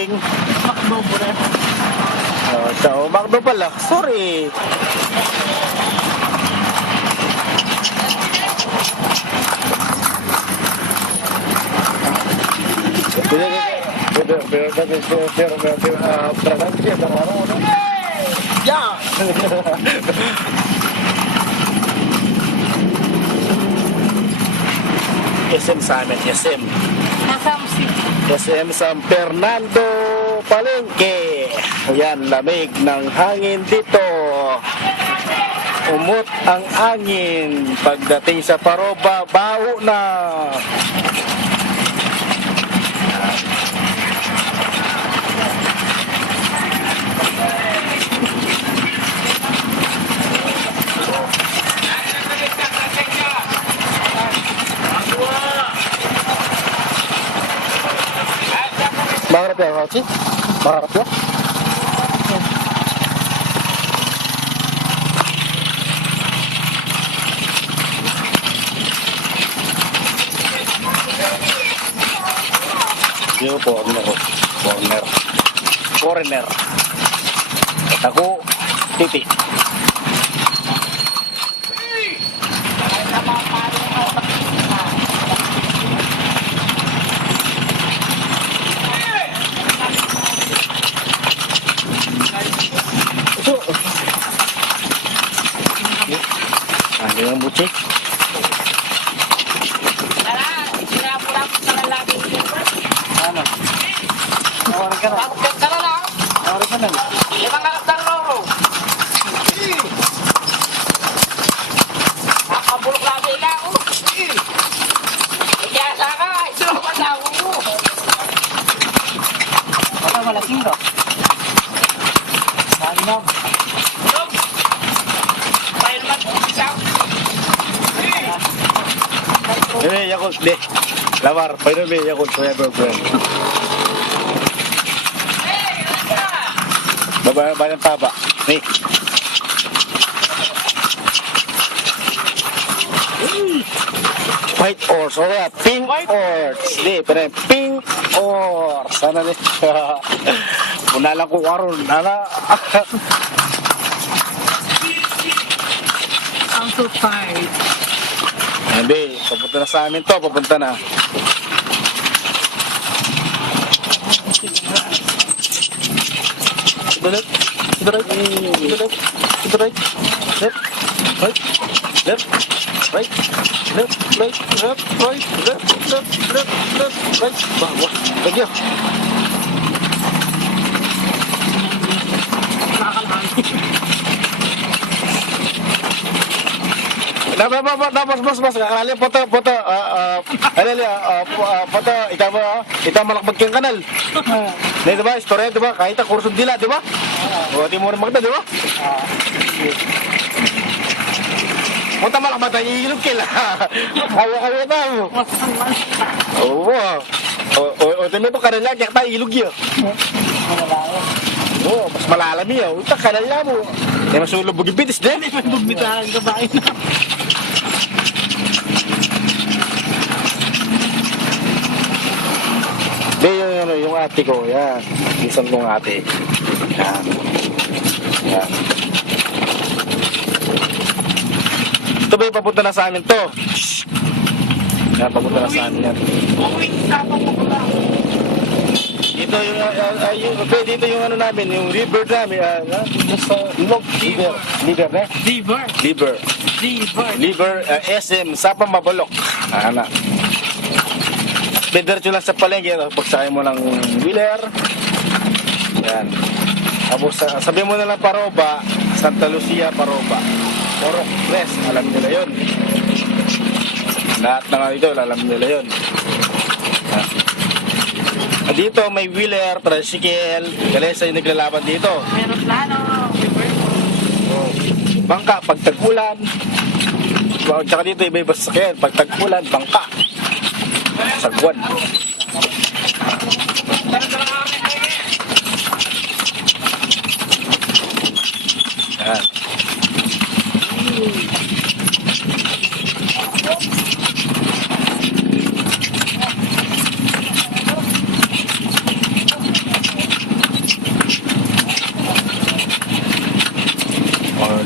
Paling. Makdo po rin. Ciao, Macdo pala. Sorry. Yeah! SM sa amin, SM. Nasam si SM San Fernando Palengke. Ayan, lamig ng hangin dito. Umot ang angin. Pagdating sa Paroba, baho na. Maharap ya, Kauci? Maharap ya? Yo, foreigner. At ako, titi. Ito. Ano yung buti? Ano? Nawarin ka na. Nawarin ka na. Baka malasing ka. Saan mo? Yakult, di. Lamar, pwede ba Yakult ko yung friend? Baba ng taba. Nih. White horse, o kaya pink horse. Di, pero pink horse. Sana ni. Una lang ko karon. Nala. I'm so tired. Hindi, papunta na sa amin to, papunta na. To the left, to the right, to the left, to the right, left, right, left, right, left, right, left, right, left, right. Wah, thank you. Dapat bos kanalnya foto ita malakbag kang kanal. Nih diba istorya diba kahit kurso dila diba? O di mo rin magda diba? Punta malakbag tayo ilog kila. Kaya na mo. O temi to kanal kaya tayo ilog yun. Oh, mas malalami yun. Uta kanal na mo. Eh masulog bugibitis din. Bumitahan ka ba ina? Di, yung ate ko, yan. Isang kong ate. Yan. Yan. Ito ba yung papunta na sa amin to? Shhh. Yan, papunta na sa amin yan. Dito yung ano namin, yung river namin. Liver, SM, Sapa Mabalok. Ana. Diretso lang sa palengke, pagsakay mo ng wheeler. Yan. Tapos sabi mo na lang Paroba, Santa Lucia, Paroba. Orok, Tres, alam nila yun. Lahat na nga dito, alam nila yun. Dito may wheeler, tricycle, kalesa yung naglalaban dito. Meron plano. Bangka, pag tag-ulan. Tsaka dito iba-iba sasakyan, pag tag-ulan, bangka. Sagwan. Yan.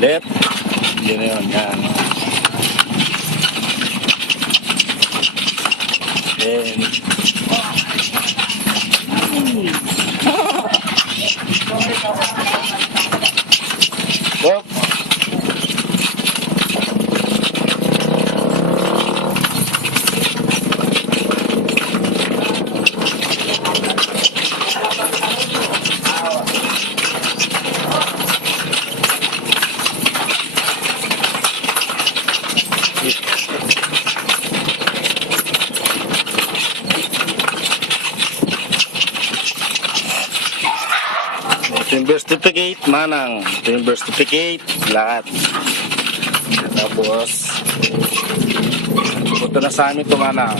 Left. Yun na yun. Yan. Then, up. Ito yung birth certificate, manang. Ito yung birth certificate, lahat. Tapos, punta na sa amin ito, manang.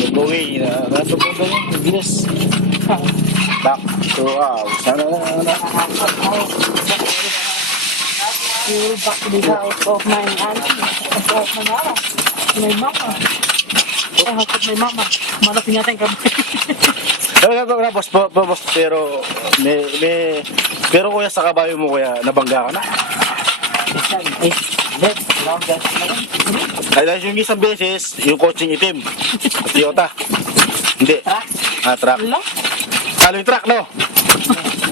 Tubuwi, nasa punta niya, yes. Back to house. Sana na. You're back to the house of my auntie. Of my mama. My mama. I hope my mama. Malaking natin kami. Boss, pero pero kuya sa kabayo mo kuya nabangga ka na. Ay dahil yung isang beses yung coaching itim. Toyota. Hindi. Truck. Hello? Talo yung truck no?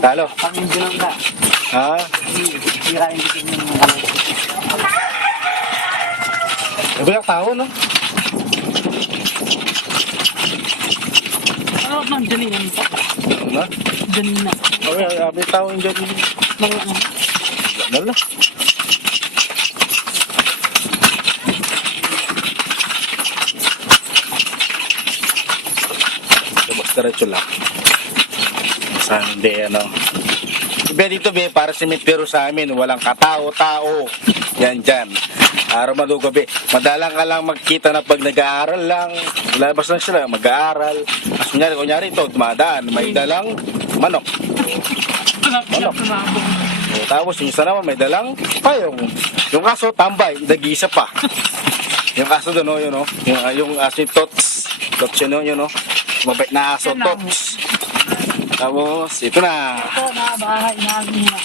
Talo. Kami bilang ka. Ha? Sira yung bitin ng mga. Iba yung tao no? Ano man Janina nito? Ano? Janina. Okay, may tao yung dyan. Mga ano? Lalo. Basta diretso lang. Sa hindi ano. Iba dito be, para simentero sa amin, walang katao-tao. Yan dyan. Araw malugabi. Madalang ka lang magkita na pag nag-aaral lang. Labas lang sila, mag-aaral. As kunyari ito, dumadaan. May dalang manok. Manok. O, tapos yung isa naman may dalang payong. Yung kaso, tambay. Nag-iisa pa. Yung kaso doon, yun, no? Yung aso yung tots. Tots yun, no? Mabait na aso, tots. Tapos, ito na. Ito na, bahay namin na.